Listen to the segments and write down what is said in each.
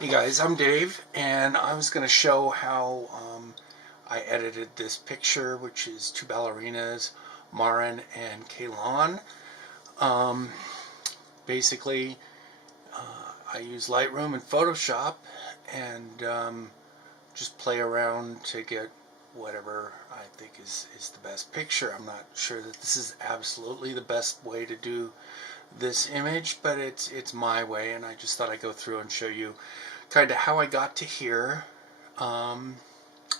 Hey guys, I'm Dave, and I was going to show how I edited this picture, which is Two Ballerinas, Maren and Kahlan. Um, Basically, I use Lightroom and Photoshop and just play around to get whatever I think is the best picture. I'm not sure that this is absolutely the best way to do this image, but it's my way, and I just thought I'd go through and show you kind of how I got to here, and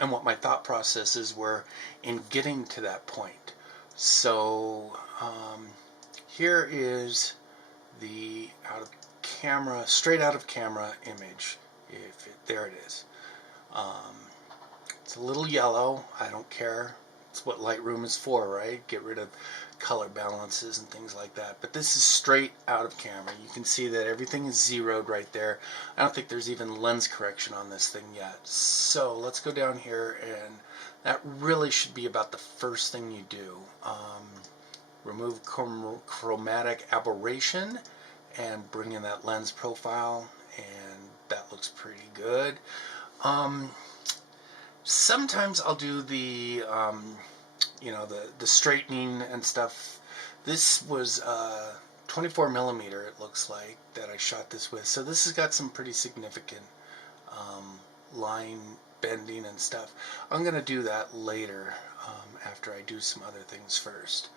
what my thought processes were in getting to that point. So here is the straight out of camera image. There it is. It's a little yellow. I don't care. It's what Lightroom is for, right? Get rid of color balances and things like that. But this is straight out of camera. You can see that everything is zeroed right there. I don't think there's even lens correction on this thing yet. So let's go down here, and that really should be about the first thing you do. Remove chromatic aberration and bring in that lens profile, and that looks pretty good. Sometimes I'll do the the straightening and stuff. This was 24 millimeter, it looks like, that I shot this with. So this has got some pretty significant line bending and stuff. I'm going to do that later after I do some other things first.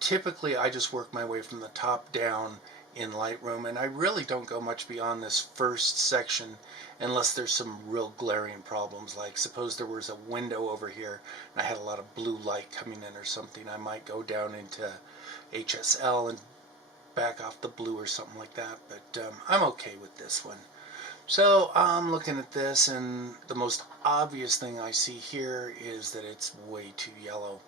Typically I just work my way from the top down in Lightroom, and I really don't go much beyond this first section unless there's some real glaring problems. Like suppose there was a window over here and I had a lot of blue light coming in or something, I might go down into HSL and back off the blue or something like that, but I'm okay with this one. So I'm looking at this, and the most obvious thing I see here is that it's way too yellow.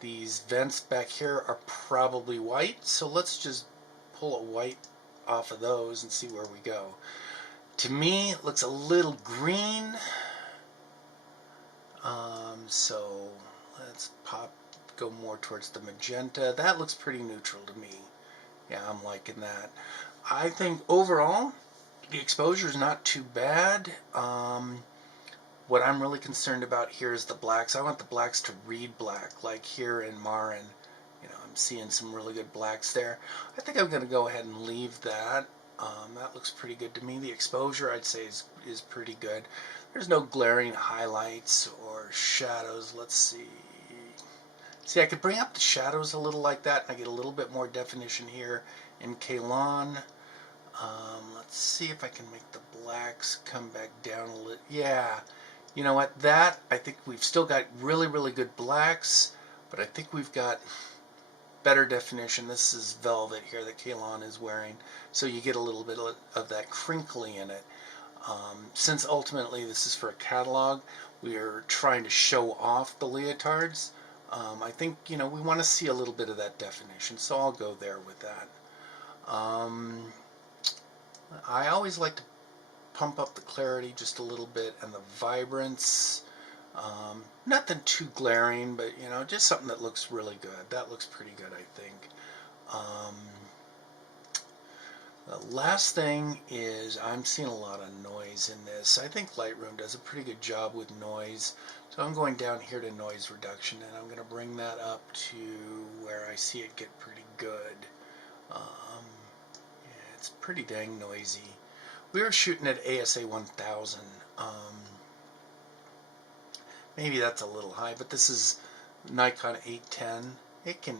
These vents back here are probably white, so let's just pull a white off of those and see where we go. To me, it looks a little green, so let's go more towards the magenta. That looks pretty neutral to me. Yeah, I'm liking that. I think overall the exposure is not too bad. What I'm really concerned about here is the blacks. I want the blacks to read black, like here in Maren. I'm seeing some really good blacks there. I think I'm going to go ahead and leave that. That looks pretty good to me. The exposure, I'd say, is pretty good. There's no glaring highlights or shadows. Let's see. See, I could bring up the shadows a little like that, and I get a little bit more definition here in Kahlan. Let's see if I can make the blacks come back down a little. Yeah, you know what? I think we've still got really, really good blacks, but I think we've got better definition. This is velvet here that Kahlan is wearing, so you get a little bit of that crinkly in it. Since ultimately this is for a catalog, we are trying to show off the leotards. I think we want to see a little bit of that definition, so I'll go there with that. I always like to pump up the clarity just a little bit, and the vibrance. Nothing too glaring, but just something that looks really good. That looks pretty good, I think. The last thing is I'm seeing a lot of noise in this. I think Lightroom does a pretty good job with noise. So I'm going down here to noise reduction, and I'm going to bring that up to where I see it get pretty good. Yeah, it's pretty dang noisy. We were shooting at ASA 1000. Maybe that's a little high, but this is Nikon 810. It can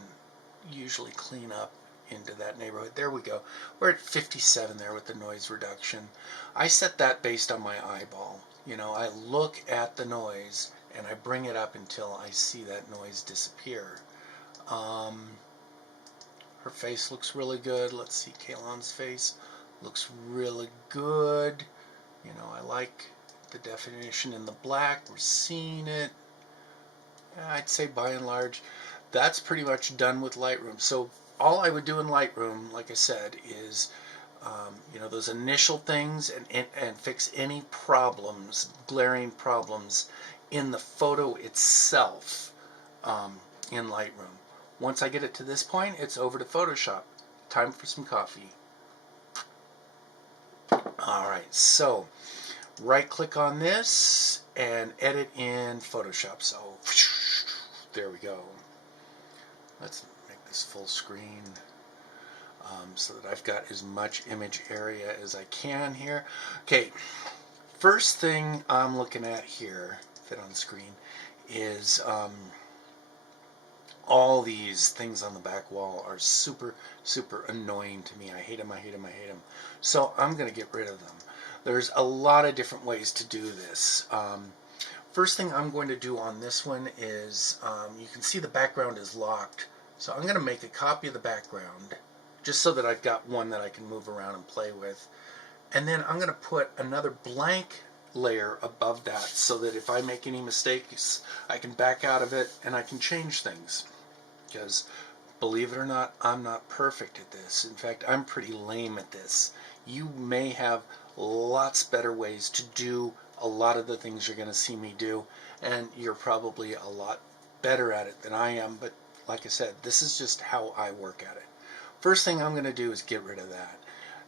usually clean up into that neighborhood. There we go. We're at 57 there with the noise reduction. I set that based on my eyeball. I look at the noise and I bring it up until I see that noise disappear. Her face looks really good. Let's see, Kahlan's face looks really good. I like the definition in the black. We're seeing it. I'd say by and large that's pretty much done with Lightroom. So all I would do in Lightroom, like I said, is those initial things, and fix any problems, glaring problems in the photo itself in Lightroom. Once I get it to this point, it's over to Photoshop. Time for some coffee. Alright, so right click on this and edit in Photoshop. So there we go. Let's make this full screen so that I've got as much image area as I can here. Okay, first thing I'm looking at here, fit on the screen, is all these things on the back wall are super annoying to me. I hate them, I hate them, I hate them. So I'm going to get rid of them. There's a lot of different ways to do this. First thing I'm going to do on this one is, you can see the background is locked. So I'm going to make a copy of the background just so that I've got one that I can move around and play with. And then I'm going to put another blank layer above that so that if I make any mistakes, I can back out of it and I can change things. Because believe it or not, I'm not perfect at this. In fact, I'm pretty lame at this. You may have lots better ways to do a lot of the things you're going to see me do, and you're probably a lot better at it than I am, but like I said, this is just how I work at it. First thing I'm going to do is get rid of that.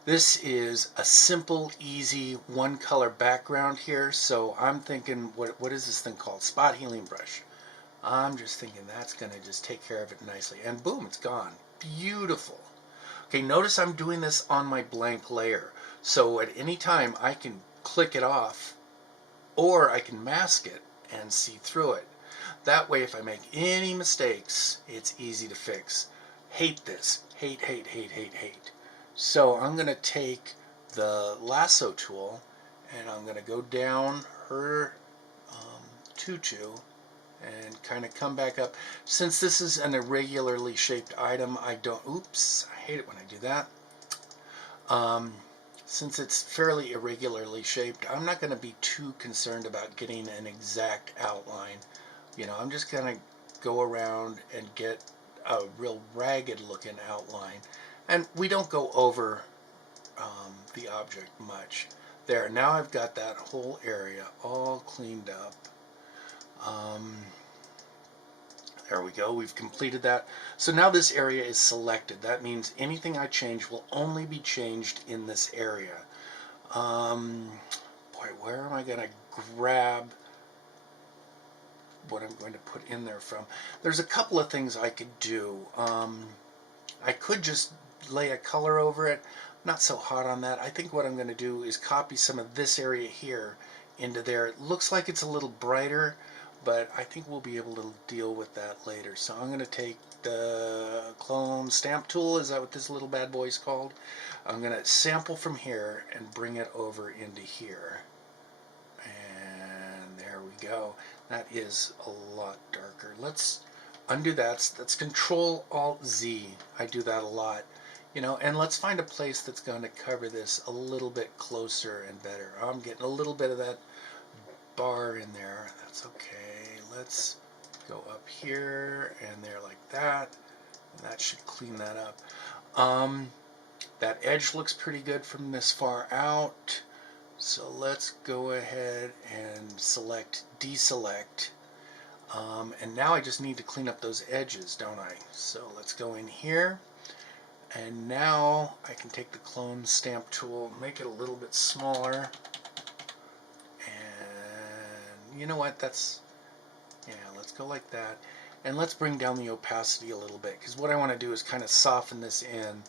This is a simple, easy, one color background here, so I'm thinking, what is this thing called? Spot healing brush. I'm just thinking that's going to just take care of it nicely, and boom, it's gone. Beautiful. Okay, notice I'm doing this on my blank layer, so at any time I can click it off or I can mask it and see through it. That way if I make any mistakes, it's easy to fix. Hate this. Hate, hate, hate, hate, hate. So I'm going to take the lasso tool and I'm going to go down her tutu and kind of come back up. Since this is an irregularly shaped item, I don't, oops, I hate it when I do that. Since it's fairly irregularly shaped, I'm not going to be too concerned about getting an exact outline. You know, I'm just going to go around and get a real ragged looking outline. And we don't go over the object much. There, now I've got that whole area all cleaned up. There we go, we've completed that. So now this area is selected. That means anything I change will only be changed in this area. Boy, where am I going to grab what I'm going to put in there from? There's a couple of things I could do. I could just lay a color over it. Not so hot on that. I think what I'm going to do is copy some of this area here into there. It looks like it's a little brighter, but I think we'll be able to deal with that later. So I'm going to take the clone stamp tool, is that what this little bad boy is called? I'm going to sample from here and bring it over into here. And there we go. That is a lot darker. Let's undo that. That's Control Alt Z. I do that a lot. You know, and let's find a place that's going to cover this a little bit closer and better. I'm getting a little bit of that bar in there. That's okay. Let's go up here and there like that. And that should clean that up. That edge looks pretty good from this far out. So let's go ahead and select deselect. And now I just need to clean up those edges, don't I? So let's go in here. And now I can take the clone stamp tool, make it a little bit smaller. And you know what? That's, yeah, let's go like that. And let's bring down the opacity a little bit, because what I want to do is kind of soften this in.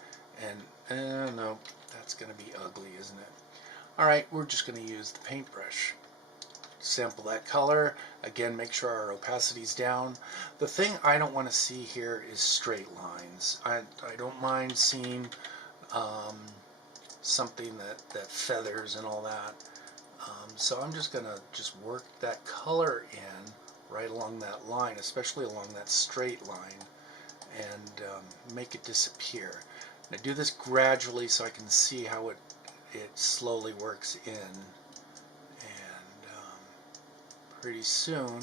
And no, that's going to be ugly, isn't it? Alright, we're just going to use the paintbrush. Sample that color. Again, make sure our opacity's down. The thing I don't want to see here is straight lines. I don't mind seeing something that feathers and all that. So I'm just going to just work that color in right along that line, especially along that straight line, and make it disappear. And I do this gradually so I can see how it slowly works in. Pretty soon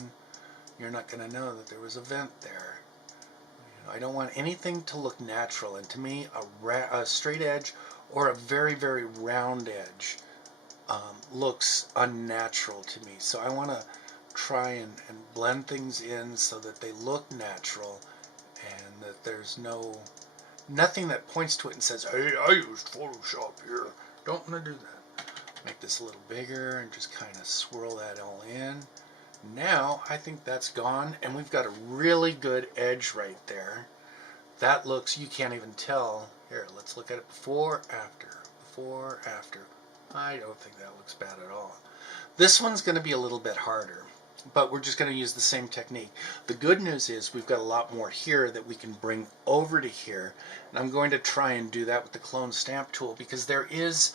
you're not going to know that there was a vent there. You know, I don't want anything to look natural, and to me a straight edge or a very round edge looks unnatural to me. So I want to try and blend things in so that they look natural and that there's nothing that points to it and says, hey, I used Photoshop here. Don't want to do that. Make this a little bigger and just kind of swirl that all in. Now I think that's gone, and we've got a really good edge right there. That looks, you can't even tell. Here, let's look at it before, after, before, after. I don't think that looks bad at all. This one's going to be a little bit harder, but we're just going to use the same technique. The good news is we've got a lot more here that we can bring over to here, and I'm going to try and do that with the clone stamp tool, because there is,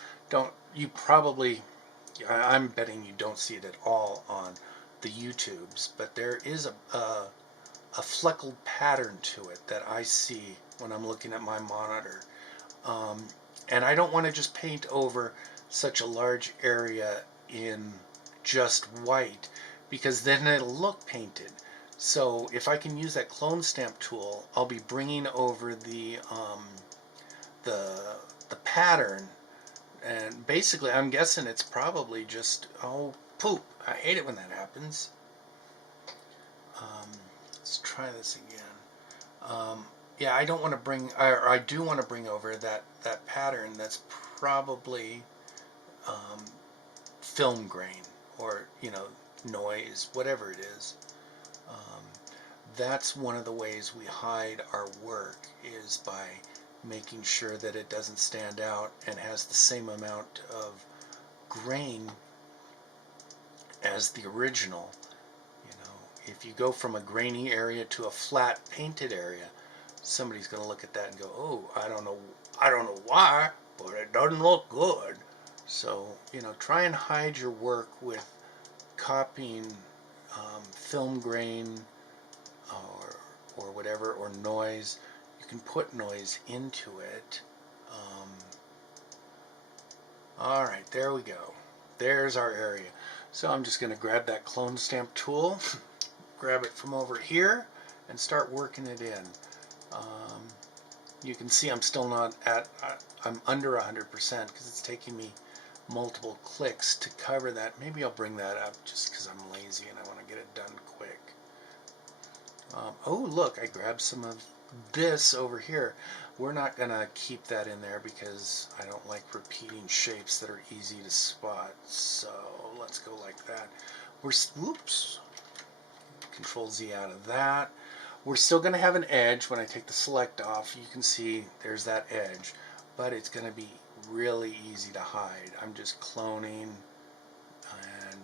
I'm betting you don't see it at all on the YouTubes, but there is a fleckled pattern to it that I see when I'm looking at my monitor. And I don't want to just paint over such a large area in just white, because then it'll look painted. So if I can use that clone stamp tool, I'll be bringing over the pattern, and basically I'm guessing it's probably just, oh poop, I hate it when that happens. Let's try this again. Yeah, I don't want to bring, or I do want to bring over that pattern that's probably film grain, or noise, whatever it is. That's one of the ways we hide our work, is by making sure that it doesn't stand out and has the same amount of grain as the original. If you go from a grainy area to a flat painted area, somebody's going to look at that and go, oh, I don't know why, but it doesn't look good. So, try and hide your work with copying film grain or whatever, or noise. You can put noise into it. Alright, there we go. There's our area. So I'm just going to grab that clone stamp tool, grab it from over here, and start working it in. You can see I'm still not at, I'm under 100% because it's taking me multiple clicks to cover that. Maybe I'll bring that up just because I'm lazy and I want to get it done quick. Oh look, I grabbed some of this over here. We're not going to keep that in there because I don't like repeating shapes that are easy to spot. So let's go like that. Whoops. Control Z out of that. We're still going to have an edge when I take the select off. You can see there's that edge, but it's going to be really easy to hide. I'm just cloning, and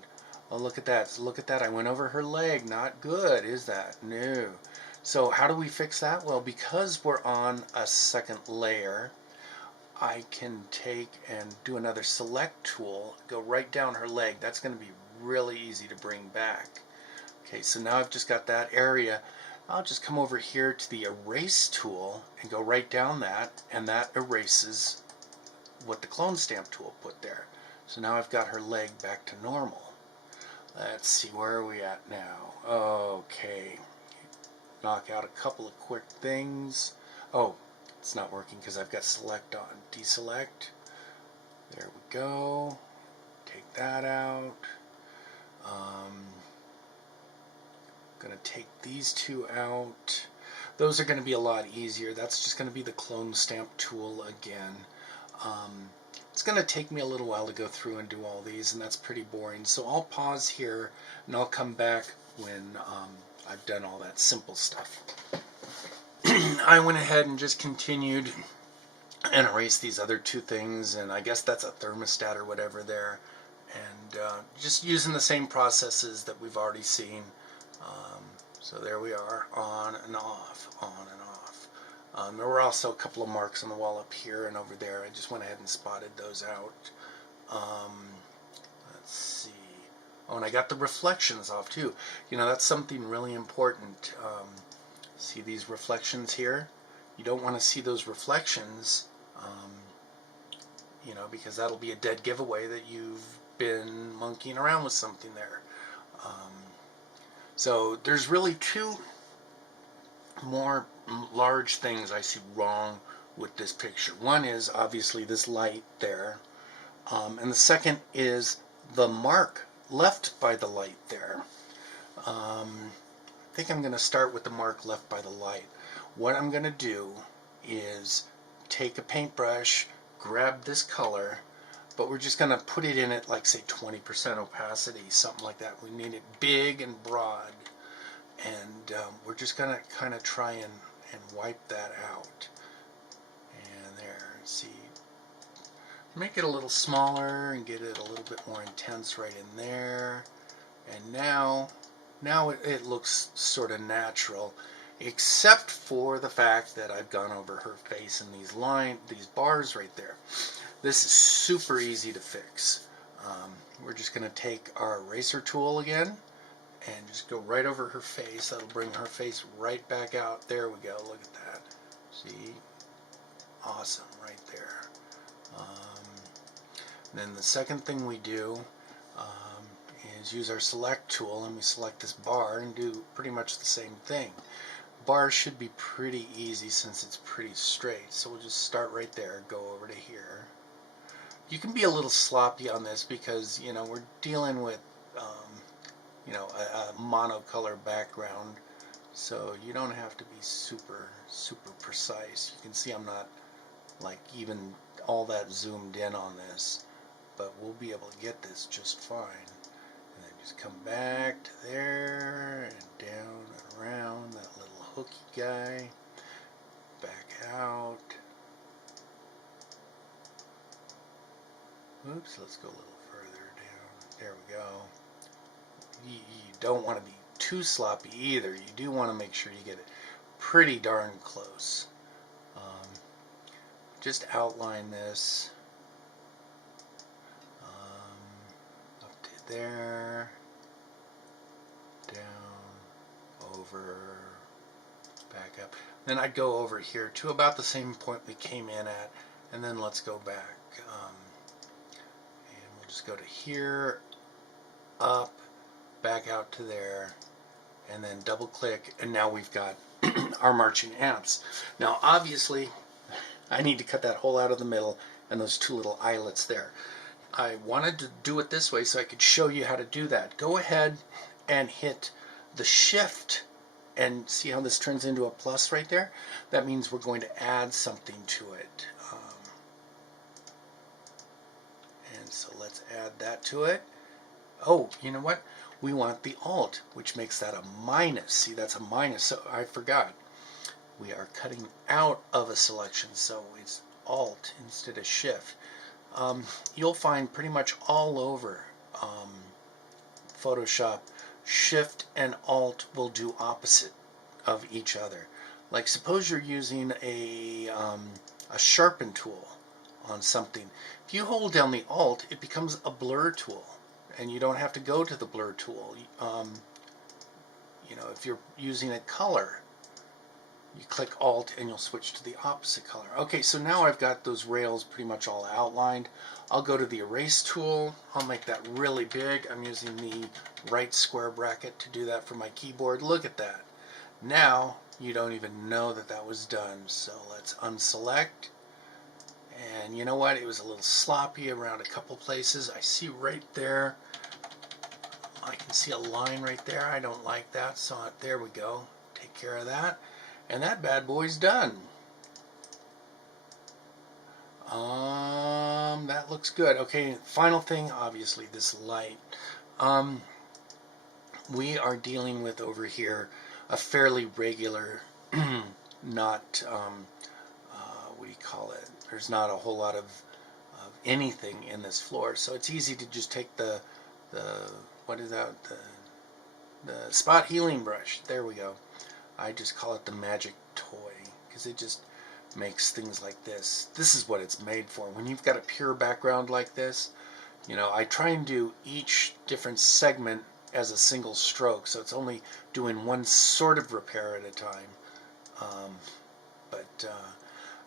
oh, look at that. Look at that. I went over her leg. Not good, is that? No. So how do we fix that? Well, because we're on a second layer, I can take and do another select tool, go right down her leg. That's going to be really easy to bring back. Okay, so now I've just got that area. I'll just come over here to the erase tool and go right down that, and that erases what the clone stamp tool put there. So now I've got her leg back to normal. Let's see, where are we at now? Okay, knock out a couple of quick things. Oh, it's not working because I've got select on. Deselect. There we go. Take that out. Going to take these two out. Those are going to be a lot easier. That's just going to be the clone stamp tool again. It's going to take me a little while to go through and do all these, and that's pretty boring. So I'll pause here and I'll come back when I've done all that simple stuff. I went ahead and just continued and erased these other two things, and I guess that's a thermostat or whatever there, and just using the same processes that we've already seen. So there we are, on and off, on and off. There were also a couple of marks on the wall up here and over there. I just went ahead and spotted those out. Let's see. Oh, and I got the reflections off too. That's something really important. See these reflections here? You don't want to see those reflections, because that'll be a dead giveaway that you've been monkeying around with something there. So there's really two more large things I see wrong with this picture. One is obviously this light there, and the second is the mark left by the light there. I think I'm going to start with the mark left by the light. What I'm going to do is take a paintbrush, grab this color, but we're just going to put it in at like say 20% opacity, something like that. We need it big and broad, and we're just going to kind of try and wipe that out. And there, see, make it a little smaller and get it a little bit more intense right in there. And now it looks sort of natural, except for the fact that I've gone over her face and these bars right there. This is super easy to fix. We're just going to take our eraser tool again and just go right over her face. That'll bring her face right back out. There we go. Look at that. See? Awesome right there. Then the second thing we do is use our select tool, and we select this bar and do pretty much the same thing. Bar should be pretty easy since it's pretty straight, so we'll just start right there, go over to here. You can be a little sloppy on this because, you know, we're dealing with you know, a monocolor background, so you don't have to be super precise. You can see I'm not like even all that zoomed in on this, but we'll be able to get this just fine. And then just come back to there and down and around that little hooky guy, back out. Oops, let's go a little further down. There we go. You don't want to be too sloppy either. You do want to make sure you get it pretty darn close. Just outline this up to there, down, over, back up. Then I'd go over here to about the same point we came in at, and then let's go back. And we'll just go to here, up, back out to there, and then double click, and now we've got our marching amps. Now obviously I need to cut that hole out of the middle and those two little eyelets there. I wanted to do it this way so I could show you how to do that. Go ahead and hit the shift and see how this turns into a plus right there? That means we're going to add something to it. And so let's add that to it. Oh, you know what? We want the alt, which makes that a minus. See, that's a minus. So I forgot. We are cutting out of a selection, so it's alt instead of shift. You'll find pretty much all over Photoshop, shift and alt will do opposite of each other. Like suppose you're using a sharpen tool on something. If you hold down the alt, it becomes a blur tool, and you don't have to go to the blur tool. You know, if you're using a color, you click alt and you'll switch to the opposite color. Okay, so now I've got those rails pretty much all outlined. I'll go to the erase tool. I'll make that really big. I'm using the right square bracket to do that for my keyboard. Look at that. Now you don't even know that that was done. So let's unselect. And you know what? It was a little sloppy around a couple places. I see right there. I can see a line right there. I don't like that. So there we go. Take care of that. And that bad boy's done. That looks good. Okay, final thing, obviously, this light. We are dealing with over here a fairly regular, not, what do you call it? There's not a whole lot of anything in this floor, so it's easy to just take the what is that? The spot healing brush. There we go. I just call it the magic toy because it just makes things like this. This is what it's made for. When you've got a pure background like this, you know, I try and do each different segment as a single stroke, so it's only doing one sort of repair at a time.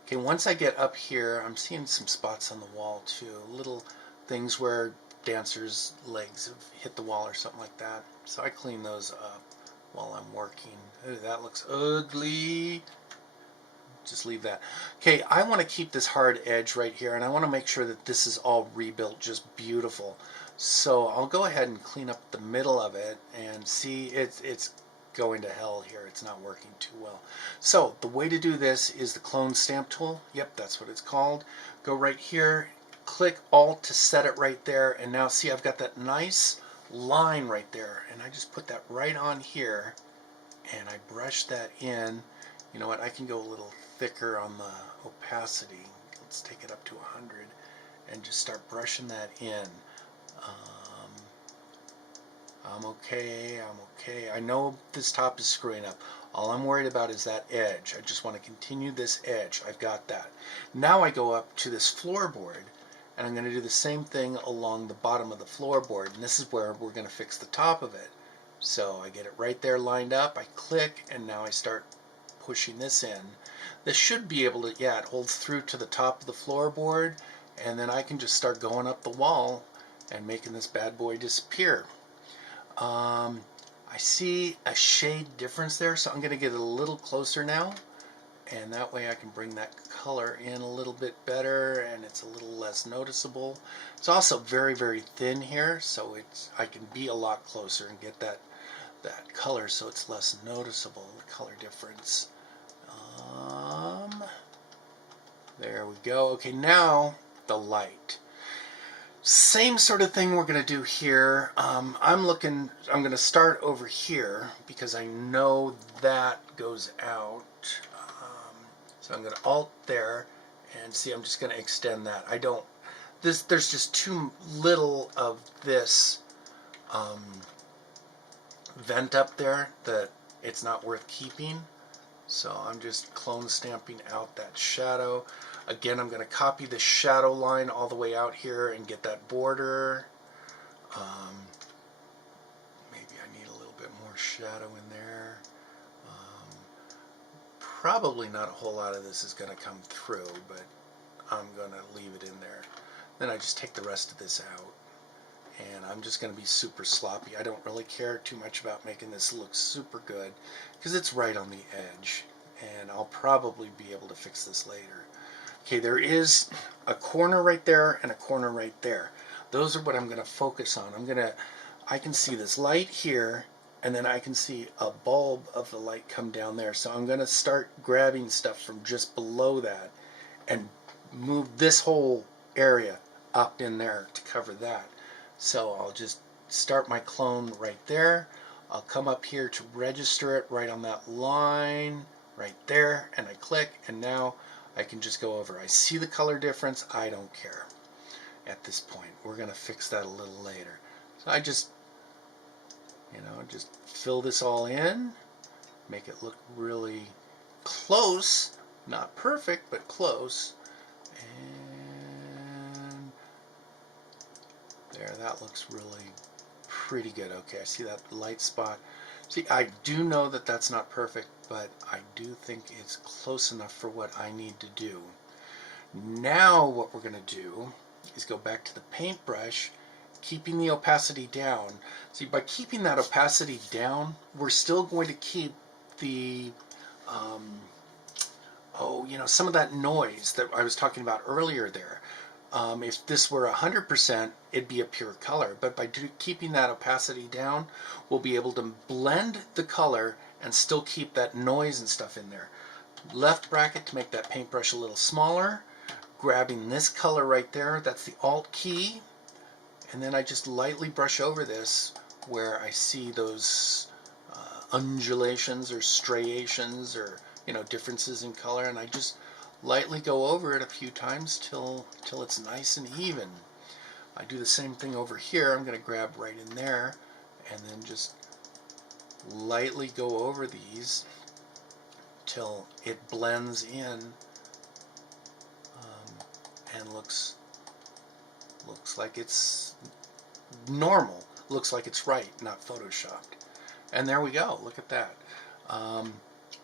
Okay, once I get up here, I'm seeing some spots on the wall too, little things where dancers' legs have hit the wall or something like that. So I clean those up while I'm working. Ooh, that looks ugly. Just leave that. Okay, I want to keep this hard edge right here, and I want to make sure that this is all rebuilt just beautiful. So I'll go ahead and clean up the middle of it, and see it's going to hell here. It's not working too well. So the way to do this is the clone stamp tool. Yep, that's what it's called. Go right here, click Alt to set it right there, and now see I've got that nice line right there, and I just put that right on here, and I brush that in. You know what, I can go a little thicker on the opacity. Let's take it up to 100 and just start brushing that in. I'm okay. I know this top is screwing up. All I'm worried about is that edge. I just want to continue this edge. I've got that. Now I go up to this floorboard, and I'm going to do the same thing along the bottom of the floorboard, and this is where we're going to fix the top of it. So I get it right there lined up, I click, and now I start pushing this in. This should be able to, yeah, it holds through to the top of the floorboard, and then I can just start going up the wall and making this bad boy disappear. I see a shade difference there, so I'm going to get it a little closer now, and that way I can bring that color in a little bit better, and it's a little less noticeable. It's also very, very thin here, so I can be a lot closer and get that color so it's less noticeable, the color difference. There we go. Okay, now the light. Same sort of thing we're going to do here. I'm going to start over here because I know that goes out. So I'm going to Alt there, and see, I'm just going to extend that. There's just too little of this vent up there that it's not worth keeping. So I'm just clone stamping out that shadow. Again, I'm going to copy the shadow line all the way out here and get that border. Maybe I need a little bit more shadow in there. Probably not a whole lot of this is going to come through, but I'm going to leave it in there. Then I just take the rest of this out, and I'm just going to be super sloppy. I don't really care too much about making this look super good because it's right on the edge, and I'll probably be able to fix this later. Okay, there is a corner right there and a corner right there. Those are what I'm going to focus on. I can see this light here, and then I can see a bulb of the light come down there. So I'm going to start grabbing stuff from just below that and move this whole area up in there to cover that. So I'll just start my clone right there. I'll come up here to register it right on that line right there, and I click, and now I can just go over. I see the color difference. I don't care at this point. We're going to fix that a little later. So I just, just fill this all in, make it look really close, not perfect, but close. And there, that looks really pretty good. Okay, I see that light spot. See, I do know that that's not perfect, but I do think it's close enough for what I need to do. Now what we're going to do is go back to the paintbrush, keeping the opacity down. See, by keeping that opacity down, we're still going to keep the, some of that noise that I was talking about earlier there. If this were 100%, it'd be a pure color. But by keeping that opacity down, we'll be able to blend the color and still keep that noise and stuff in there. Left bracket to make that paintbrush a little smaller. Grabbing this color right there, that's the Alt key. And then I just lightly brush over this where I see those undulations or striations or, differences in color. And I just lightly go over it a few times till it's nice and even. I do the same thing over here. I'm going to grab right in there and then just lightly go over these till it blends in and looks like it's normal. Looks like it's right, not photoshopped. And there we go. Look at that.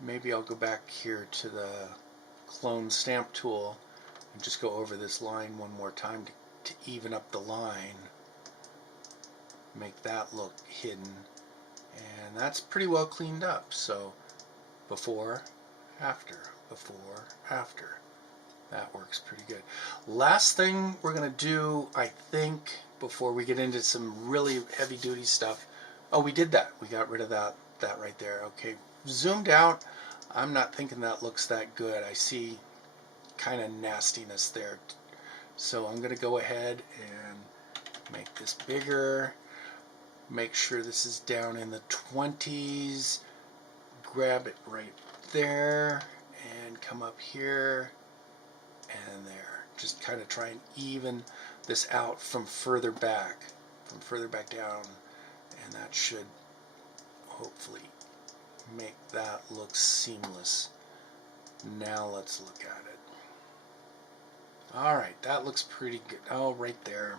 Maybe I'll go back here to the clone stamp tool and just go over this line one more time to even up the line, make that look hidden, and that's pretty well cleaned up. So before, after, that works pretty good. Last thing we're going to do, I think, before we get into some really heavy duty stuff, we did that. We got rid of that right there. Okay, zoomed out, I'm not thinking that looks that good. I see kind of nastiness there So I'm going to go ahead and make this bigger. Make sure this is down in the 20s. Grab it right there and come up here and there. Just kind of try and even this out from further back down, and that should hopefully make that look seamless. Now let's look at it. Alright, that looks pretty good. Oh, right there.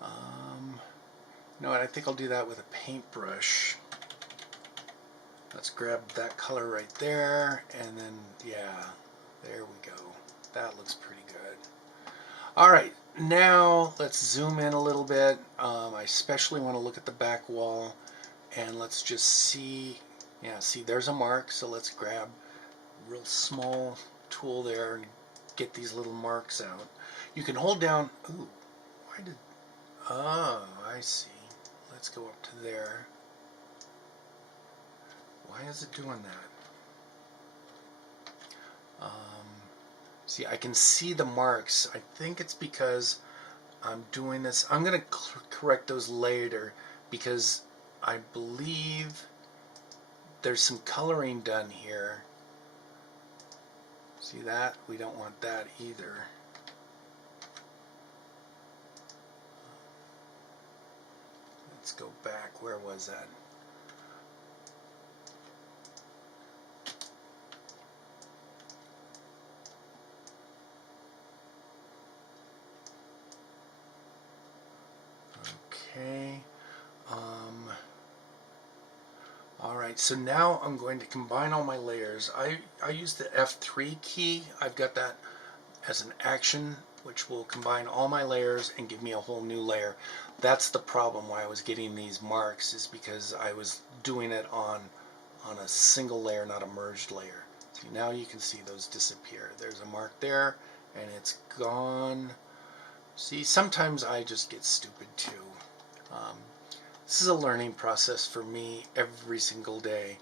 You know what, I think I'll do that with a paintbrush. Let's grab that color right there, and then, yeah, there we go. That looks pretty good. Alright, now let's zoom in a little bit. I especially want to look at the back wall, and let's just see, yeah, see there's a mark, so let's grab a real small tool there and get these little marks out. You can hold down, ooh, why did, oh, I see. Let's go up to there. Why is it doing that? See, I can see the marks. I think it's because I'm doing this. I'm going to correct those later because I believe there's some coloring done here. See that? We don't want that either. Let's go back. Where was that? Okay. Alright, so now I'm going to combine all my layers. I use the F3 key. I've got that as an action, which will combine all my layers and give me a whole new layer. That's the problem why I was getting these marks, is because I was doing it on a single layer, not a merged layer. See, now you can see those disappear. There's a mark there, and it's gone. See, sometimes I just get stupid too. This is a learning process for me every single day.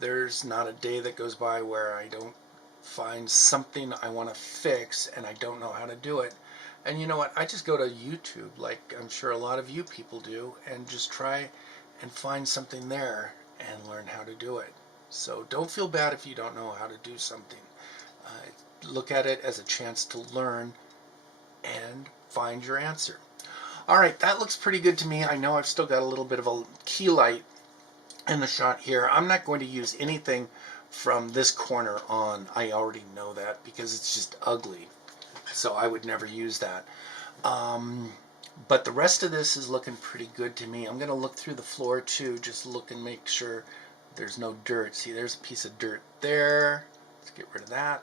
There's not a day that goes by where I don't find something I want to fix and I don't know how to do it. And you know what? I just go to YouTube, like I'm sure a lot of you people do, and just try and find something there and learn how to do it. So don't feel bad if you don't know how to do something. Look at it as a chance to learn and find your answer. Alright, that looks pretty good to me. I know I've still got a little bit of a key light in the shot here. I'm not going to use anything from this corner on. I already know that because it's just ugly. So I would never use that. But the rest of this is looking pretty good to me. I'm going to look through the floor too, just look and make sure there's no dirt. See, there's a piece of dirt there. Let's get rid of that.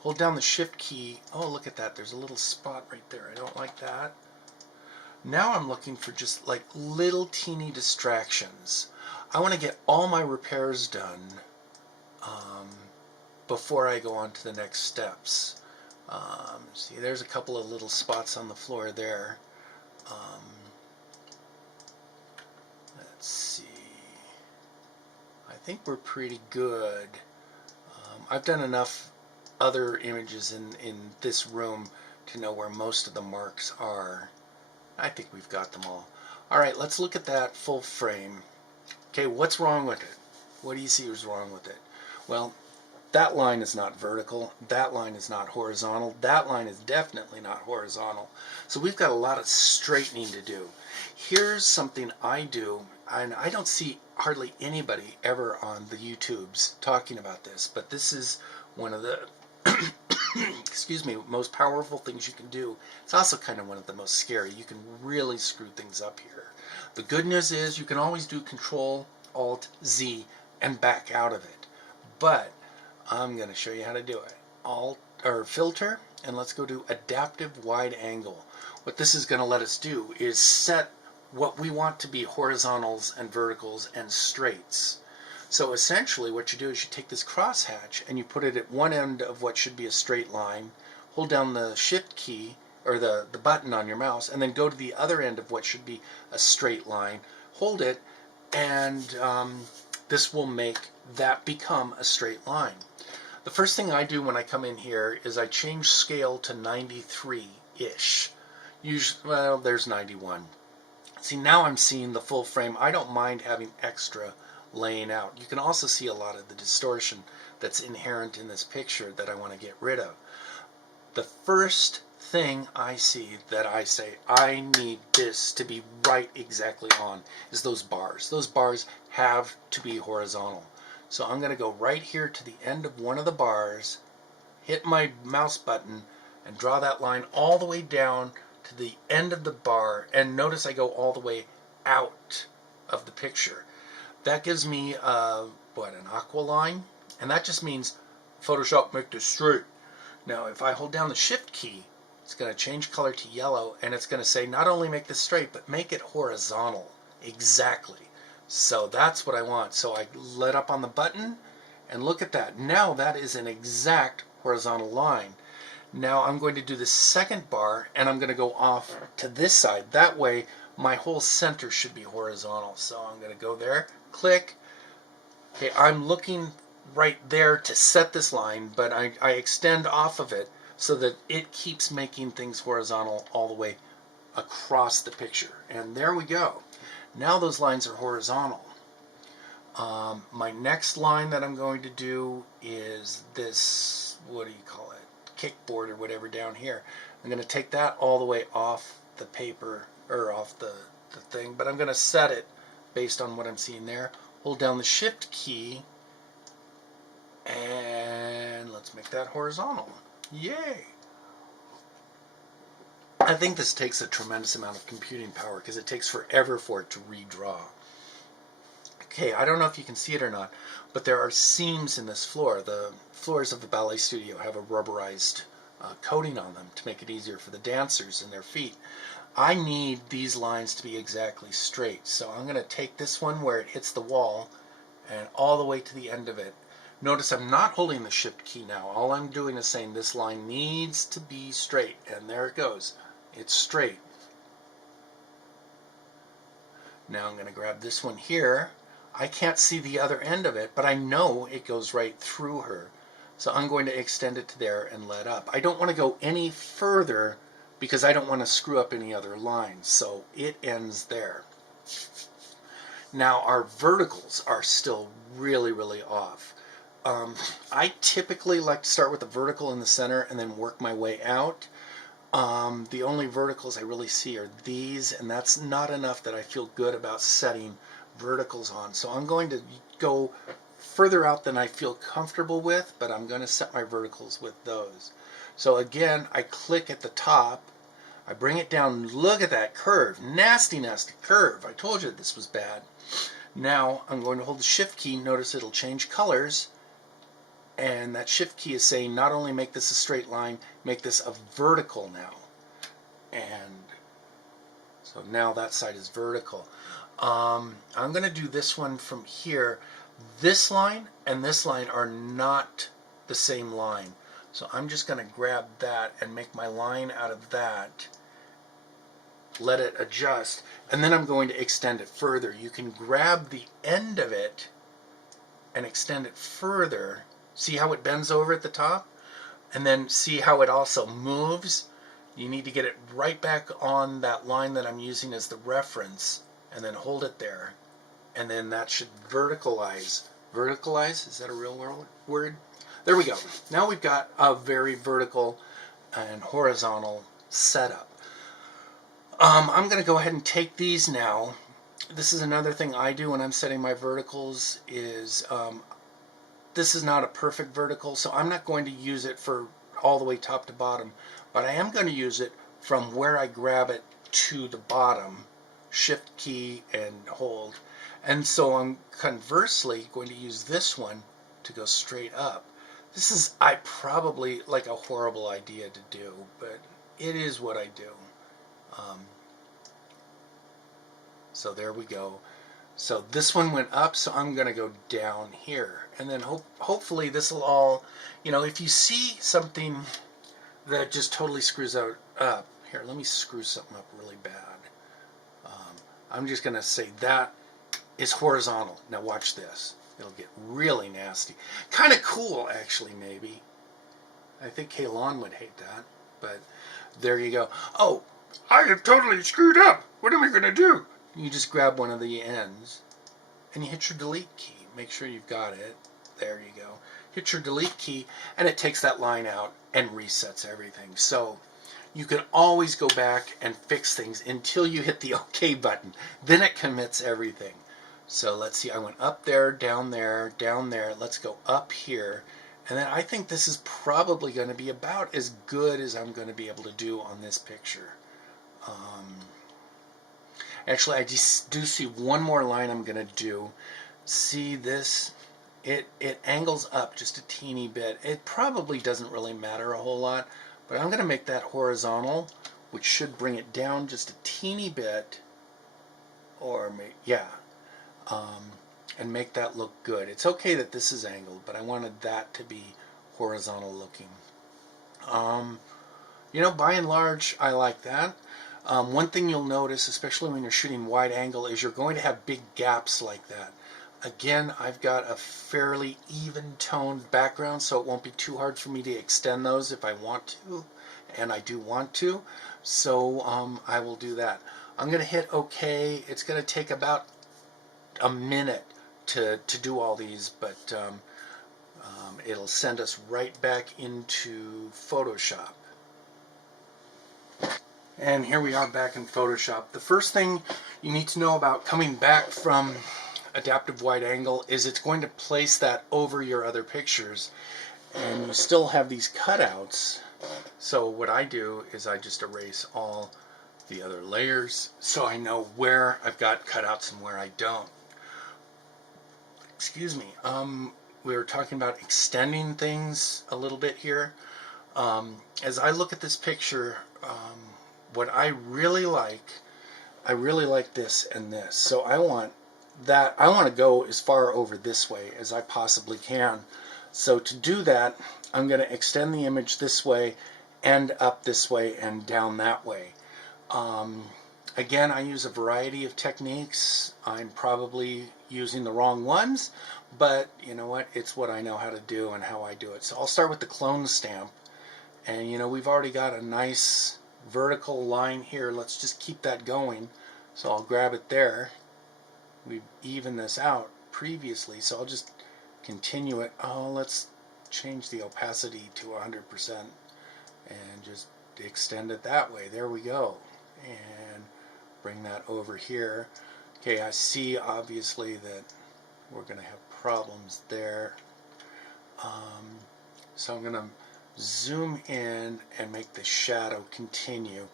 Hold down the shift key. Oh, look at that. There's a little spot right there. I don't like that. Now I'm looking for just like little teeny distractions. I want to get all my repairs done before I go on to the next steps. See, there's a couple of little spots on the floor there. Let's see. I think we're pretty good. I've done enough other images in this room to know where most of the marks are. I think we've got them all. Alright, let's look at that full frame. Okay, what's wrong with it? What do you see is wrong with it? Well, that line is not vertical, that line is not horizontal, that line is definitely not horizontal. So we've got a lot of straightening to do. Here's something I do, and I don't see hardly anybody ever on the YouTubes talking about this, but this is one of the excuse me, most powerful things you can do. It's also kind of one of the most scary. You can really screw things up here. The good news is you can always do Control Alt Z and back out of it. But I'm going to show you how to do it. Alt or Filter, and let's go to Adaptive Wide Angle. What this is going to let us do is set what we want to be horizontals and verticals and straights. So essentially what you do is you take this crosshatch and you put it at one end of what should be a straight line, hold down the shift key or the button on your mouse, and then go to the other end of what should be a straight line, hold it, and this will make that become a straight line. the first thing I do when I come in here is I change scale to 93-ish. Usually, well, there's 91. See, now I'm seeing the full frame. I don't mind having extra laying out. You can also see a lot of the distortion that's inherent in this picture that I want to get rid of. The first thing I see that I say, I need this to be right exactly on, is those bars. Those bars have to be horizontal. So I'm going to go right here to the end of one of the bars, hit my mouse button, and draw that line all the way down to the end of the bar. And notice I go all the way out of the picture. That gives me, an aqua line? And that just means Photoshop make this straight. Now if I hold down the Shift key, it's going to change color to yellow, and it's going to say not only make this straight, but make it horizontal. Exactly. So that's what I want. So I let up on the button, and look at that. Now that is an exact horizontal line. Now I'm going to do the second bar, and I'm going to go off to this side. That way my whole center should be horizontal. So I'm going to go there, click. Okay, I'm looking right there to set this line, but I extend off of it so that it keeps making things horizontal all the way across the picture. And there we go. Now those lines are horizontal. My next line that I'm going to do is this, what do you call it, kickboard or whatever down here. I'm going to take that all the way off the paper, or off the thing, but I'm going to set it based on what I'm seeing there. Hold down the Shift key, and let's make that horizontal. Yay! I think this takes a tremendous amount of computing power because it takes forever for it to redraw. Okay, I don't know if you can see it or not, but there are seams in this floor. The floors of the ballet studio have a rubberized coating on them to make it easier for the dancers and their feet. I need these lines to be exactly straight, so I'm going to take this one where it hits the wall and all the way to the end of it. Notice I'm not holding the Shift key now. All I'm doing is saying this line needs to be straight, and there it goes. It's straight. Now I'm going to grab this one here. I can't see the other end of it, but I know it goes right through her. So I'm going to extend it to there and let up. I don't want to go any further because I don't want to screw up any other lines. So it ends there. Now our verticals are still really, really off. I typically like to start with the vertical in the center and then work my way out. The only verticals I really see are these, and that's not enough that I feel good about setting verticals on. So I'm going to go further out than I feel comfortable with, but I'm going to set my verticals with those. So again, I click at the top, I bring it down, look at that curve, nasty, nasty curve. I told you this was bad. Now I'm going to hold the Shift key, notice it'll change colors, and that Shift key is saying not only make this a straight line, make this a vertical now. And so now that side is vertical. I'm going to do this one from here. This line and this line are not the same line. So I'm just going to grab that and make my line out of that. Let it adjust. And then I'm going to extend it further. You can grab the end of it and extend it further. See how it bends over at the top? And then see how it also moves? You need to get it right back on that line that I'm using as the reference, and then hold it there. And then that should verticalize. Verticalize? Is that a real word? There we go. Now we've got a very vertical and horizontal setup. I'm going to go ahead and take these now. This is another thing I do when I'm setting my verticals is this is not a perfect vertical, so I'm not going to use it for all the way top to bottom, but I am going to use it from where I grab it to the bottom, Shift key and hold. And so I'm conversely going to use this one to go straight up. This is probably like a horrible idea to do, but it is what I do. So there we go. So this one went up, so I'm going to go down here. And then hopefully this will all, if you see something that just totally screws up, here, let me screw something up really bad. I'm just going to say that is horizontal. Now watch this. It'll get really nasty. Kind of cool, actually, maybe. I think Kahlan would hate that, but there you go. Oh, I have totally screwed up. What am I going to do? You just grab one of the ends and you hit your delete key. Make sure you've got it. There you go. Hit your delete key and it takes that line out and resets everything. So you can always go back and fix things until you hit the OK button. Then it commits everything. So let's see, I went up there, down there, down there. Let's go up here. And then I think this is probably going to be about as good as I'm going to be able to do on this picture. Actually, I just do see one more line I'm going to do. See this? It angles up just a teeny bit. It probably doesn't really matter a whole lot, but I'm going to make that horizontal, which should bring it down just a teeny bit. Or, yeah. And make that look good. It's okay that this is angled, but I wanted that to be horizontal looking. You know, by and large, I like that. One thing you'll notice, especially when you're shooting wide angle, is you're going to have big gaps like that. Again, I've got a fairly even toned background, so it won't be too hard for me to extend those if I want to, and I do want to, so I will do that. I'm going to hit OK. It's going to take about a minute to do all these, but it'll send us right back into Photoshop. And here we are back in Photoshop. The first thing you need to know about coming back from adaptive wide angle is it's going to place that over your other pictures, and you still have these cutouts. So what I do is I just erase all the other layers so I know where I've got cutouts and where I don't. Excuse me. We were talking about extending things a little bit here. As I look at this picture, what I really like this and this. So I want to go as far over this way as I possibly can. So to do that, I'm going to extend the image this way and up this way and down that way. Again, I use a variety of techniques. I'm probably using the wrong ones, but you know what? It's what I know how to do and how I do it. So I'll start with the clone stamp. And you know, we've already got a nice vertical line here. Let's just keep that going. So I'll grab it there. We've evened this out previously, so I'll just continue it. Oh, let's change the opacity to 100% and just extend it that way. There we go. And bring that over here. Okay, I see obviously that we're going to have problems there. So I'm going to zoom in and make the shadow continue.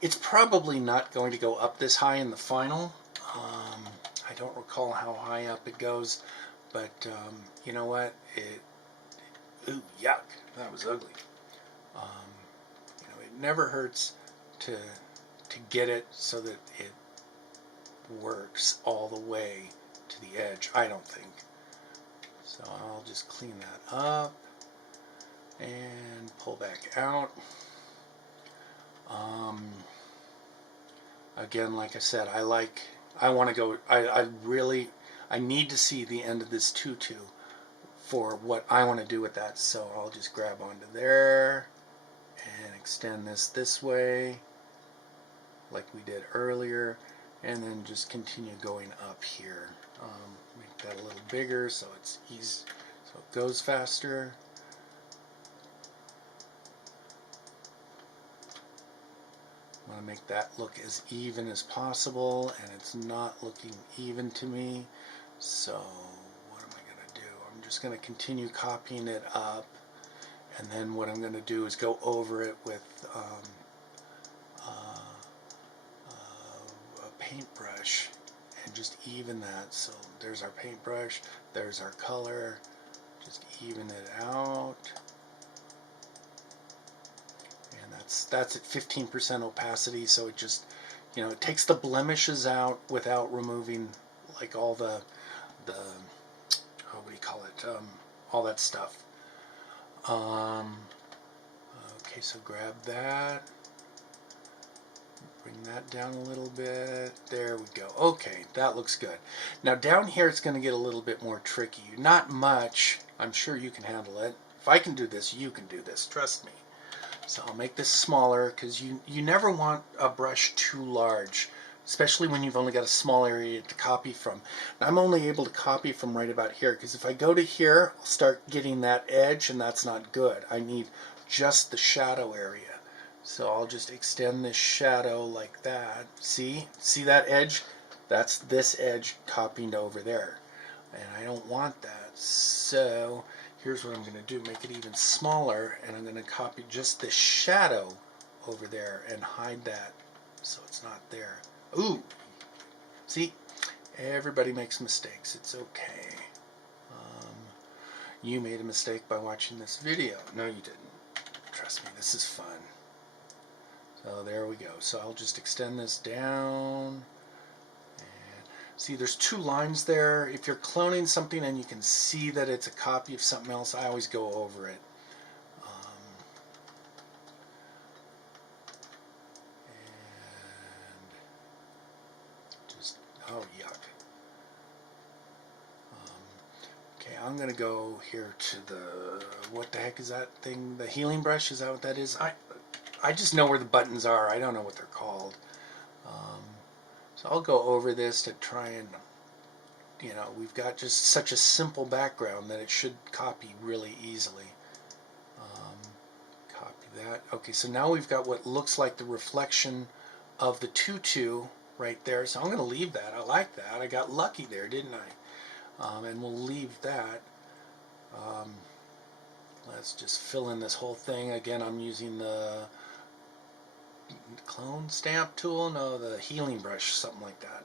It's probably not going to go up this high in the final. I don't recall how high up it goes, but you know what? Ooh, yuck! That was ugly. You know, it never hurts to get it so that it works all the way to the edge. I don't think. So I'll just clean that up and pull back out. Again, like I said, I want to go, I need to see the end of this tutu for what I want to do with that. So I'll just grab onto there and extend this way like we did earlier, and then just continue going up here. Make that a little bigger so it's easy, so it goes faster. I want to make that look as even as possible, and it's not looking even to me. So what am I going to do? I'm just going to continue copying it up, and then what I'm going to do is go over it with a paintbrush and just even that. So there's our paintbrush, there's our color, just even it out. That's at 15% opacity, so it just, you know, it takes the blemishes out without removing like all the what do you call it, all that stuff. Okay, so grab that, bring that down a little bit. There we go. Okay, that looks good. Now down here it's going to get a little bit more tricky. Not much. I'm sure you can handle it. If I can do this, you can do this. Trust me. So I'll make this smaller because you never want a brush too large, especially when you've only got a small area to copy from. Now, I'm only able to copy from right about here because if I go to here, I'll start getting that edge, and that's not good. I need just the shadow area. So I'll just extend this shadow like that. See that edge? That's this edge copying to over there. And I don't want that. So here's what I'm going to do. Make it even smaller, and I'm going to copy just the shadow over there and hide that so it's not there. Ooh! See? Everybody makes mistakes. It's okay. You made a mistake by watching this video. No, you didn't. Trust me, this is fun. So there we go. So I'll just extend this down. And see, there's two lines there. If you're cloning something and you can see that it's a copy of something else, I always go over it. And just, oh yuck. Okay, I'm going to go here to the, what the heck is that thing? The healing brush, is that what that is? I just know where the buttons are. I don't know what they're called. So I'll go over this to try and, you know, we've got just such a simple background that it should copy really easily. Copy that. Okay, so now we've got what looks like the reflection of the tutu right there. So I'm going to leave that. I like that. I got lucky there, didn't I? And we'll leave that. Let's just fill in this whole thing. Again, I'm using the clone stamp tool, no, the healing brush, something like that.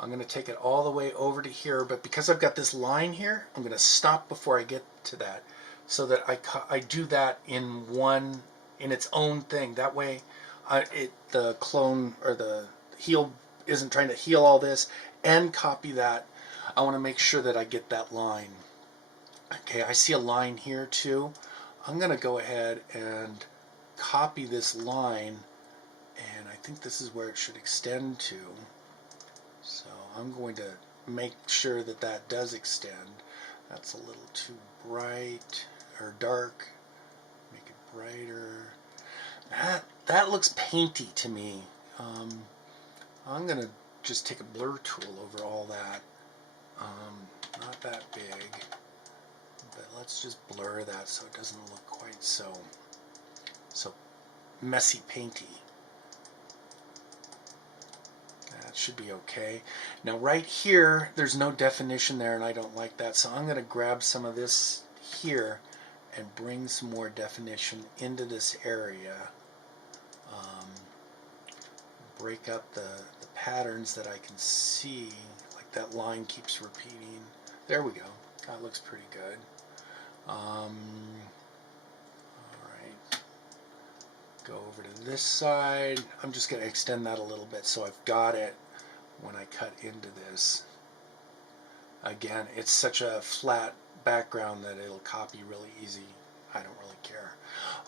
I'm going to take it all the way over to here, but because I've got this line here, I'm going to stop before I get to that, so that I do that in its own thing. That way, the clone or the heal isn't trying to heal all this and copy that. I want to make sure that I get that line. Okay, I see a line here too. I'm going to go ahead and copy this line, and I think this is where it should extend to. So I'm going to make sure that that does extend. That's a little too bright or dark. Make it brighter. That looks painty to me. I'm going to just take a blur tool over all that. Not that big, but let's just blur that so it doesn't look quite so messy painty. That should be okay. Now right here, there's no definition there, and I don't like that, so I'm going to grab some of this here and bring some more definition into this area. Break up the patterns that I can see, like that line keeps repeating. There we go. That looks pretty good. Alright. Go over to this side. I'm just going to extend that a little bit so I've got it when I cut into this. Again, it's such a flat background that it'll copy really easy. I don't really care.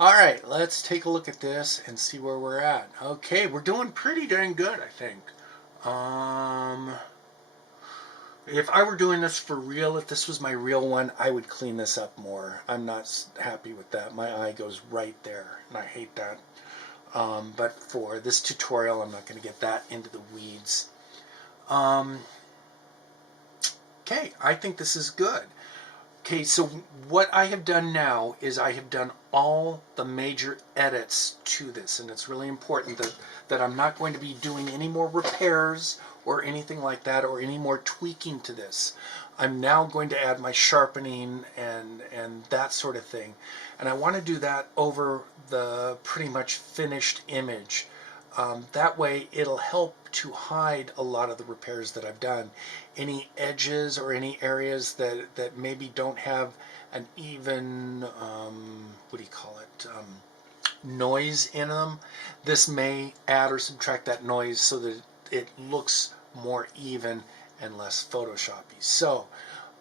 Alright, let's take a look at this and see where we're at. Okay, we're doing pretty dang good, I think. If I were doing this for real, if this was my real one, I would clean this up more. I'm not happy with that. My eye goes right there, and I hate that. But for this tutorial, I'm not going to get that into the weeds. Okay, I think this is good. Okay, so what I have done now is I have done all the major edits to this, and it's really important that I'm not going to be doing any more repairs or anything like that, or any more tweaking to this. I'm now going to add my sharpening and that sort of thing, and I want to do that over the pretty much finished image. That way it'll help to hide a lot of the repairs that I've done. Any edges or any areas that maybe don't have an even, what do you call it, noise in them, this may add or subtract that noise so that it looks more even and less Photoshoppy. So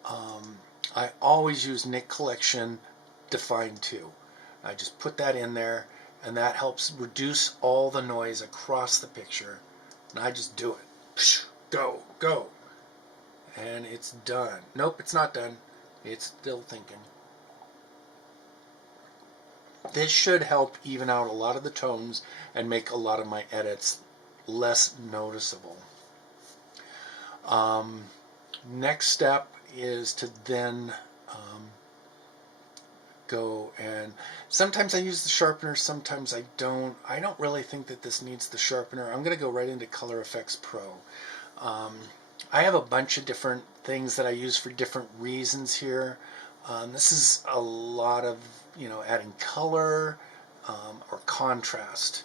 I always use Nik Collection Define 2. I just put that in there, and that helps reduce all the noise across the picture. And I just do it. Go, go. And it's done. Nope, it's not done. It's still thinking. This should help even out a lot of the tones and make a lot of my edits less noticeable. Next step is to then go, and sometimes I use the sharpener, sometimes I don't. I don't really think that this needs the sharpener. I'm going to go right into Color Effects Pro. I have a bunch of different things that I use for different reasons here. This is a lot of, adding color or contrast.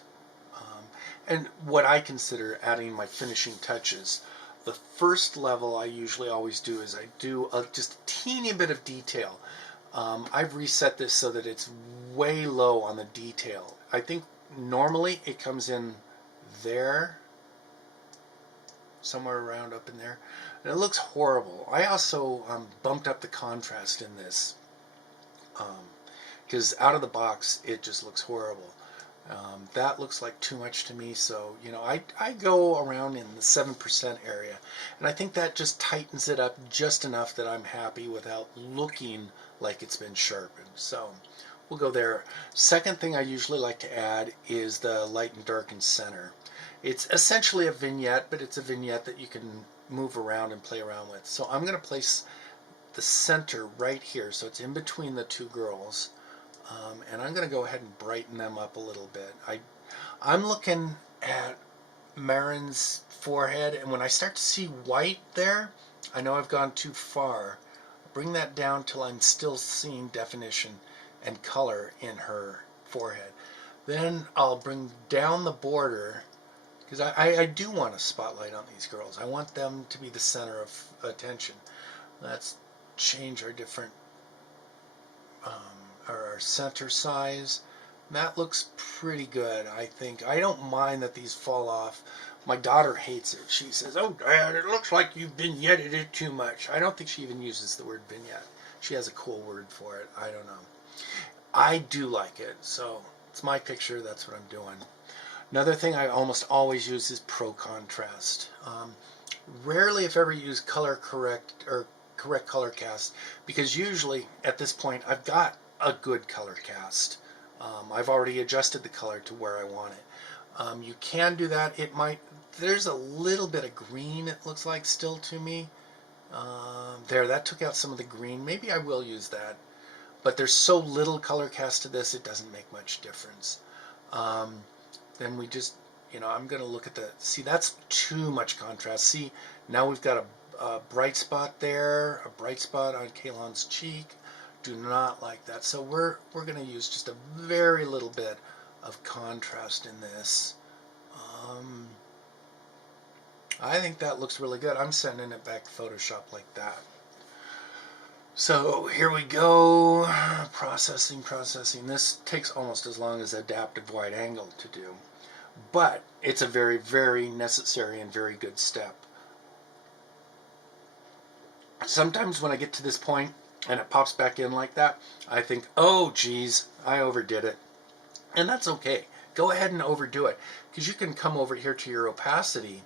And what I consider adding my finishing touches. The first level I usually always do is I do just a teeny bit of detail. I've reset this so that it's way low on the detail. I think normally it comes in there, somewhere around up in there, and it looks horrible. I also bumped up the contrast in this because out of the box it just looks horrible. That looks like too much to me, so I go around in the 7% area, and I think that just tightens it up just enough that I'm happy without looking like it's been sharpened. So we'll go there. Second thing I usually like to add is the light and darken center. It's essentially a vignette, but it's a vignette that you can move around and play around with. So I'm going to place the center right here, so it's in between the two girls. And I'm going to go ahead and brighten them up a little bit. I'm looking at Maren's forehead, and when I start to see white there, I know I've gone too far. Bring that down till I'm still seeing definition and color in her forehead. Then I'll bring down the border, because I do want a spotlight on these girls. I want them to be the center of attention. Let's change our different our center size. That looks pretty good, I think. I don't mind that these fall off. My daughter hates it. She says, "Oh, Dad, it looks like you've vignetted it too much." I don't think she even uses the word vignette. She has a cool word for it. I don't know. I do like it, so it's my picture. That's what I'm doing. Another thing I almost always use is Pro Contrast. Rarely, if ever, use color correct or correct color cast, because usually at this point I've got a good color cast. I've already adjusted the color to where I want it. You can do that. There's a little bit of green, it looks like, still to me. That took out some of the green. Maybe I will use that. But there's so little color cast to this, it doesn't make much difference. Then we just, I'm going to look at see, that's too much contrast. See, now we've got a bright spot there, a bright spot on Kahlan's cheek. Do not like that. So we're going to use just a very little bit of contrast in this. I think that looks really good. I'm sending it back to Photoshop like that. So here we go. Processing. This takes almost as long as adaptive wide angle to do. But it's a very, very necessary and very good step. Sometimes when I get to this point and it pops back in like that, I think, oh geez, I overdid it. And that's okay. Go ahead and overdo it, because you can come over here to your opacity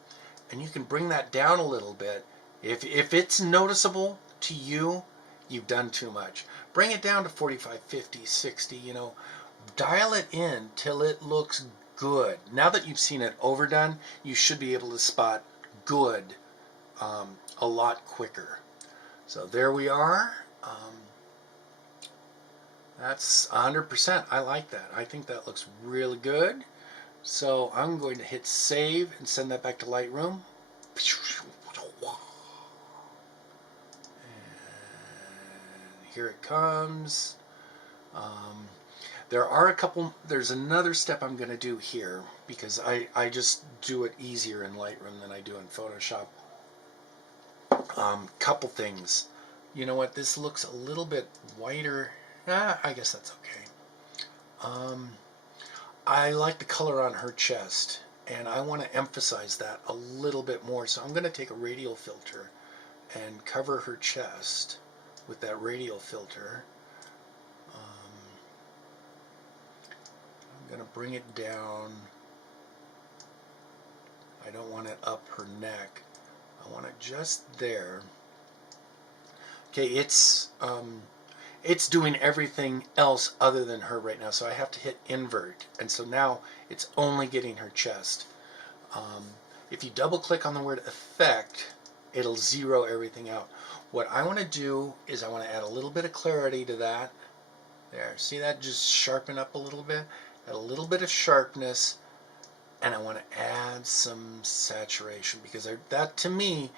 and you can bring that down a little bit. If it's noticeable to you, you've done too much. Bring it down to 45, 50, 60, dial it in till it looks good. Now that you've seen it overdone, you should be able to spot good a lot quicker. So there we are. That's 100%. I like that. I think that looks really good. So I'm going to hit save and send that back to Lightroom. And here it comes. There's another step I'm going to do here, because I just do it easier in Lightroom than I do in Photoshop. Couple things. You know what? This looks a little bit whiter. I guess that's okay. I like the color on her chest, and I want to emphasize that a little bit more. So I'm going to take a radial filter and cover her chest with that radial filter. I'm going to bring it down. I don't want it up her neck. I want it just there. Okay, it's doing everything else other than her right now, so I have to hit invert, and so now it's only getting her chest. If you double click on the word effect, it'll zero everything out. What I want to do is I want to add a little bit of clarity to that. There, see that? Just sharpen up a little bit, add a little bit of sharpness, and I want to add some saturation, because that, to me,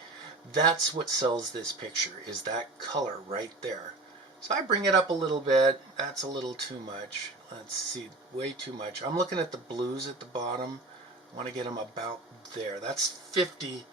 that's what sells this picture, is that color right there. So I bring it up a little bit. That's a little too much. Let's see, way too much. I'm looking at the blues at the bottom. I want to get them about there. That's 50.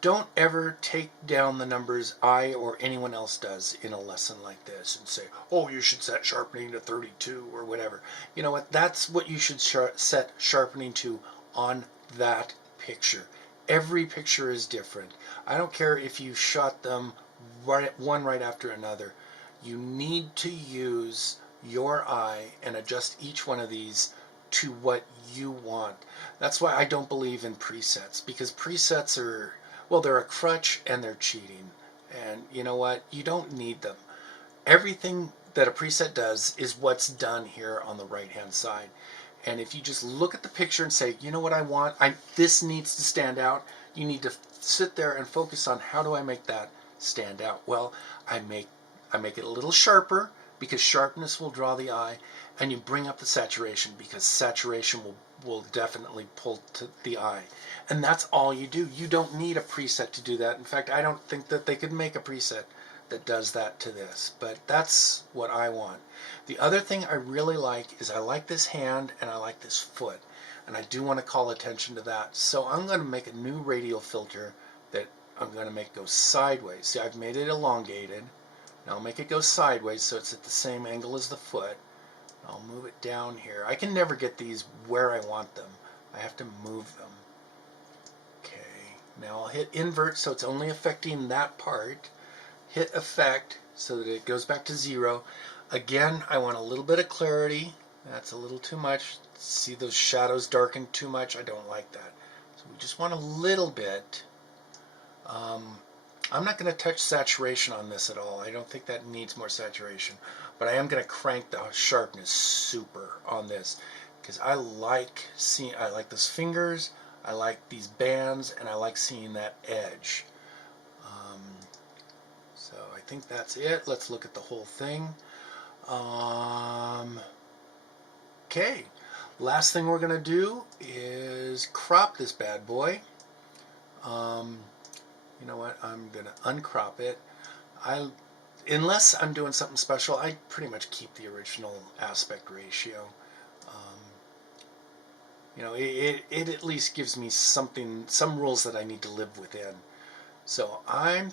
Don't ever take down the numbers I or anyone else does in a lesson like this and say, oh, you should set sharpening to 32 or whatever. You know what? That's what you should set sharpening to on that picture. Every picture is different. I don't care if you shot them one right after another. You need to use your eye and adjust each one of these to what you want. That's why I don't believe in presets, because presets are, well, they're a crutch and they're cheating. And you know what? You don't need them. Everything that a preset does is what's done here on the right hand side. And if you just look at the picture and say, you know what I want, this needs to stand out, you need to sit there and focus on, how do I make that stand out? Well, I make it a little sharper, because sharpness will draw the eye, and you bring up the saturation, because saturation will definitely pull to the eye. And that's all you do. You don't need a preset to do that. In fact, I don't think that they could make a preset that does that to this, but that's what I want. The other thing I really like is I like this hand and I like this foot, and I do want to call attention to that. So I'm going to make a new radial filter that I'm going to make go sideways. See, I've made it elongated. Now I'll make it go sideways so it's at the same angle as the foot. I'll move it down here. I can never get these where I want them. I have to move them. Okay, now I'll hit invert so it's only affecting that part. Hit effect so that it goes back to 0. Again, I want a little bit of clarity. That's a little too much. See those shadows darken too much? I don't like that. So we just want a little bit. I'm not going to touch saturation on this at all. I don't think that needs more saturation. But I am going to crank the sharpness super on this, because I like those fingers, I like these bands, and I like seeing that edge. So I think that's it. Let's look at the whole thing. Okay, last thing we're going to do is crop this bad boy. You know what, I'm going to uncrop it. Unless I'm doing something special, I pretty much keep the original aspect ratio. You know, it at least gives me some rules that I need to live within. So I'm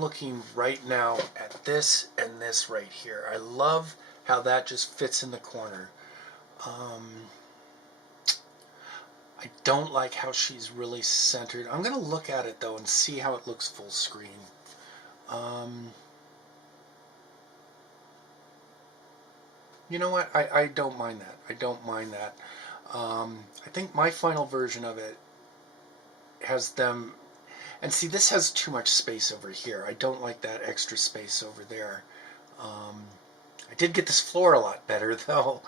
looking right now at this and this right here. I love how that just fits in the corner. I don't like how she's really centered. I'm going to look at it though and see how it looks full screen. You know what? I don't mind that. I don't mind that. I think my final version of it has them, and see, this has too much space over here. I don't like that extra space over there. I did get this floor a lot better though.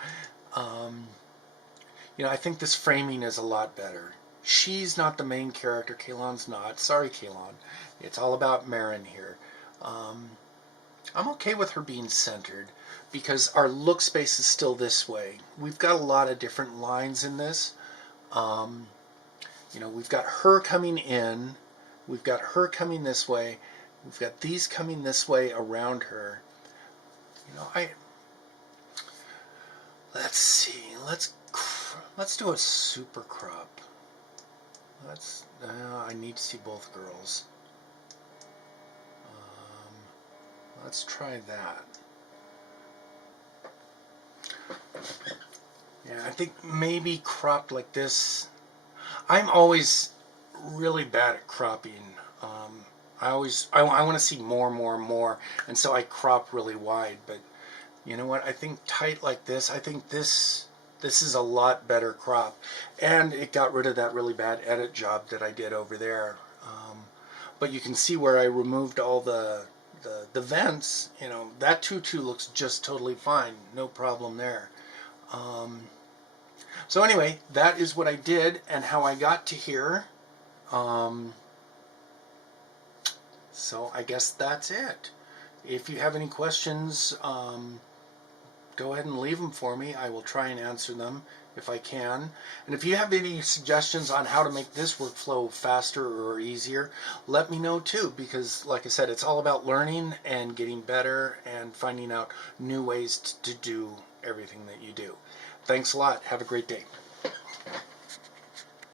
You know, I think this framing is a lot better. She's not the main character. Kahlan's not. Sorry, Kahlan. It's all about Maren here. I'm okay with her being centered, because our look space is still this way. We've got a lot of different lines in this. You know, we've got her coming in. We've got her coming this way. We've got these coming this way around her. You know, let's see. Let's do a super crop. I need to see both girls. Let's try that. Yeah, I think maybe cropped like this. I'm always really bad at cropping. I want to see more, and so I crop really wide. But You know what? I think tight like this, I think this is a lot better crop. And it got rid of that really bad edit job that I did over there. But you can see where I removed all the vents. You know, that tutu looks just totally fine. No problem there. So anyway, that is what I did and how I got to here. So I guess that's it. If you have any questions, go ahead and leave them for me. I will try and answer them if I can. And if you have any suggestions on how to make this workflow faster or easier, let me know too, because like I said, it's all about learning and getting better and finding out new ways to do everything that you do. Thanks a lot. Have a great day.